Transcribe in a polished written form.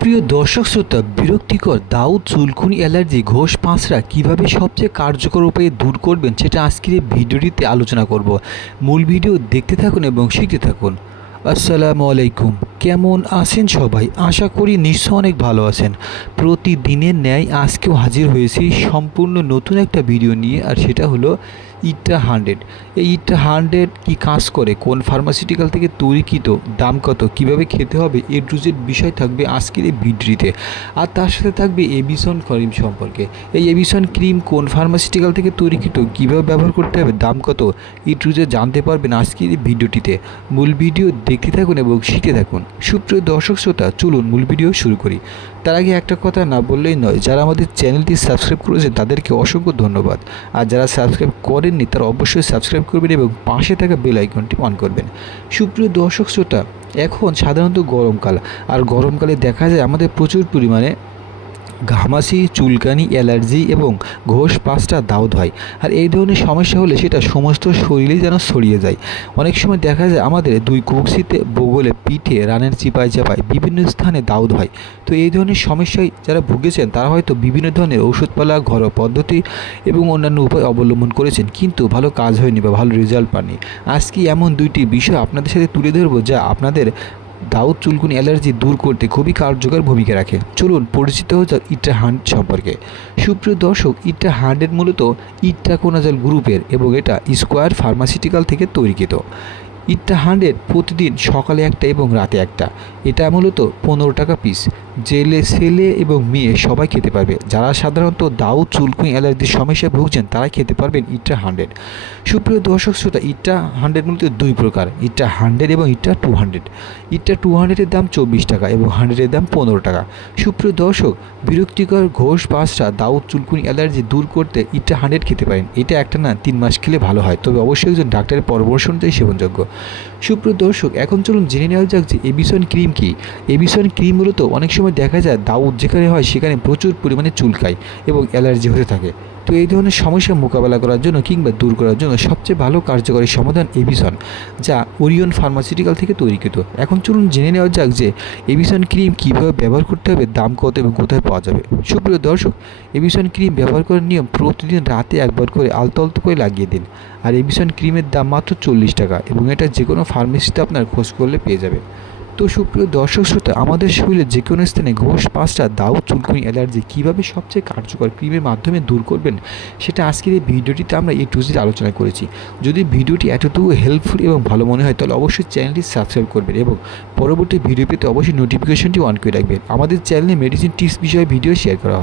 প্রিয় দর্শক শ্রোতা, বিরক্তিকর দাউদ চুলকুনি অ্যালার্জি ঘোষ পাঁচরা কীভাবে সবচেয়ে কার্যকর উপায়ে দূর করবেন সেটা আজকের এই ভিডিওটিতে আলোচনা করব। মূল ভিডিও দেখতে থাকুন এবং শিখতে থাকুন। আসসালামু আলাইকুম, কেমন আছেন সবাই? আশা করি নিশ্চয় অনেক ভালো আছেন। প্রতিদিনের ন্যায় আজকেও হাজির হয়েছি সম্পূর্ণ নতুন একটা ভিডিও নিয়ে, আর সেটা হলো ইট্রা 100। এই ইট্রা 100 কী কাজ করে, কোন ফার্মাসিউটিক্যাল থেকে তৈরিকৃত, দাম কত, কিভাবে খেতে হবে, এর টুজের বিষয় থাকবে আজকের এই ভিডিওতে। আর তার সাথে থাকবে এবিসন ক্রিম সম্পর্কে। এই এবিসন ক্রিম কোন ফার্মাসিউটিক্যাল থেকে তৈরিকৃত, কীভাবে ব্যবহার করতে হবে, দাম কত, এই টুজে জানতে পারবেন আজকের এই ভিডিওটিতে। মূল ভিডিও দেখতে থাকুন এবং শিখতে থাকুন। সুপ্রিয় দর্শক শ্রোতা, চলুন মূল ভিডিও শুরু করি। তার আগে একটা কথা না বললেই নয়, যারা আমাদের চ্যানেলটি সাবস্ক্রাইব করেছেন তাদেরকে অসংখ্য ধন্যবাদ। আর যারা সাবস্ক্রাইব করেননি তারা অবশ্যই সাবস্ক্রাইব করবেন এবং পাশে থাকা বেল আইকনটি অন করবেন। সুপ্রিয় দর্শক শ্রোতা, এখন সাধারণত গরমকাল, আর গরমকালে দেখা যায় আমাদের প্রচুর পরিমাণে ঘামাচি, চুলকানি, অ্যালার্জি এবং ঘোষ পাঁচটা দাউদ হয়। আর এই ধরনের সমস্যা হলে সেটা সমস্ত শরীরে যেন ছড়িয়ে যায়। অনেক সময় দেখা যায় আমাদের দুই কবজিতে, বগলে, পিঠে, রানের চিপায় চাপায় বিভিন্ন স্থানে দাউদ হয়। তো এই ধরনের সমস্যায় যারা ভুগেছেন তারা হয়তো বিভিন্ন ধরনের ওষুধপালা, ঘরোয়া পদ্ধতি এবং অন্যান্য উপায় অবলম্বন করেছেন, কিন্তু ভালো কাজ হয়নি বা ভালো রেজাল্ট পাননি। আজকে এমন দুইটি বিষয় আপনাদের সাথে তুলে ধরবো যা আপনাদের দাউদ চুলকুনি অ্যালার্জি দূর করতে খুবই কার্যকর ভূমিকা রাখে। চলুন পরিচিত হয়ে যাক ইট্রা 100 সম্পর্কে। সুপ্রিয় দর্শক, ইট্রা 100 মূলত ইট্রাকোনাজল গ্রুপের এবং এটা স্কোয়ার ফার্মাসিউটিক্যাল থেকে তৈরিকৃত। ইট্রা 100 প্রতিদিন সকালে একটা এবং রাতে একটা। এটা মূলত 15 টাকা পিস। ছেলে এবং মেয়ে সবাই খেতে পারবে। যারা সাধারণত দাউদ চুলকুনি অ্যালার্জির সমস্যায় ভুগছেন তারা খেতে পারবেন ইট্রা 100। সুপ্রিয় দর্শক শ্রোতা, ইট্রা 100 মূলত দুই প্রকার, ইট্রা 100 এবং ইট্রা 200। ইট্রা 200-এর দাম 24 টাকা এবং 100-এর দাম 15 টাকা। সুপ্রিয় দর্শক, বিরক্তিকর ঘোষ পাঁচটা দাউদ চুলকুনি অ্যালার্জি দূর করতে ইট্রা 100 খেতে পারেন। এটা একটা না 3 মাস খেলে ভালো হয়, তবে অবশ্যই একজন ডাক্তারের পরামর্শ অনুযায়ী সেবনযোগ্য। সুপ্রিয় দর্শক, এখন চলুন জেনে নেওয়া যাক যে এবিসন ক্রিম কি। এবিসন ক্রিম মূলত অনেক সময় দেখা যায় দাউদ যেখানে হয় সেখানে প্রচুর পরিমাণে চুলকায় এবং অ্যালার্জি হতে থাকে। তো এই ধরনের সমস্যা মোকাবেলা করার জন্য কিংবা দূর করার জন্য সবচেয়ে ভালো কার্যকরী সমাধান এবিসন, যা ওরিয়ন ফার্মাসিউটিক্যাল থেকে তৈরিকৃত। এখন চলুন জেনে নেওয়া যাক যে এবিসন ক্রিম কীভাবে ব্যবহার করতে হবে, দাম কত এবং কোথায় পাওয়া যাবে। সুপ্রিয় দর্শক, এবিসন ক্রিম ব্যবহার করার নিয়ম: প্রতিদিন রাতে একবার করে আলতো আলতো করে লাগিয়ে দিন। আর এবিসন ক্রিমের দাম মাত্র 40 টাকা এবং এটা যে কোনো ফার্মেসিতে আপনার খোঁজ করলে পেয়ে যাবে। তো সুপ্রিয় দর্শক শ্রোতা, আমাদের শরীরে যে কোনো স্থানে ঘোষ পাঁচটা দাউদ চুলকুনি অ্যালার্জি কীভাবে সবচেয়ে কার্যকর ক্রিমের মাধ্যমে দূর করবেন সেটা আজকের এই ভিডিওটিতে আমরা এই টুজের আলোচনা করেছি। যদি ভিডিওটি এতটুকু হেল্পফুল এবং ভালো মনে হয় তাহলে অবশ্যই চ্যানেলটি সাবস্ক্রাইব করবেন এবং পরবর্তী ভিডিও পেতে অবশ্যই নোটিফিকেশনটি অন করে রাখবেন। আমাদের চ্যানেলে মেডিসিন টিপস বিষয়ে ভিডিও শেয়ার করা হয়।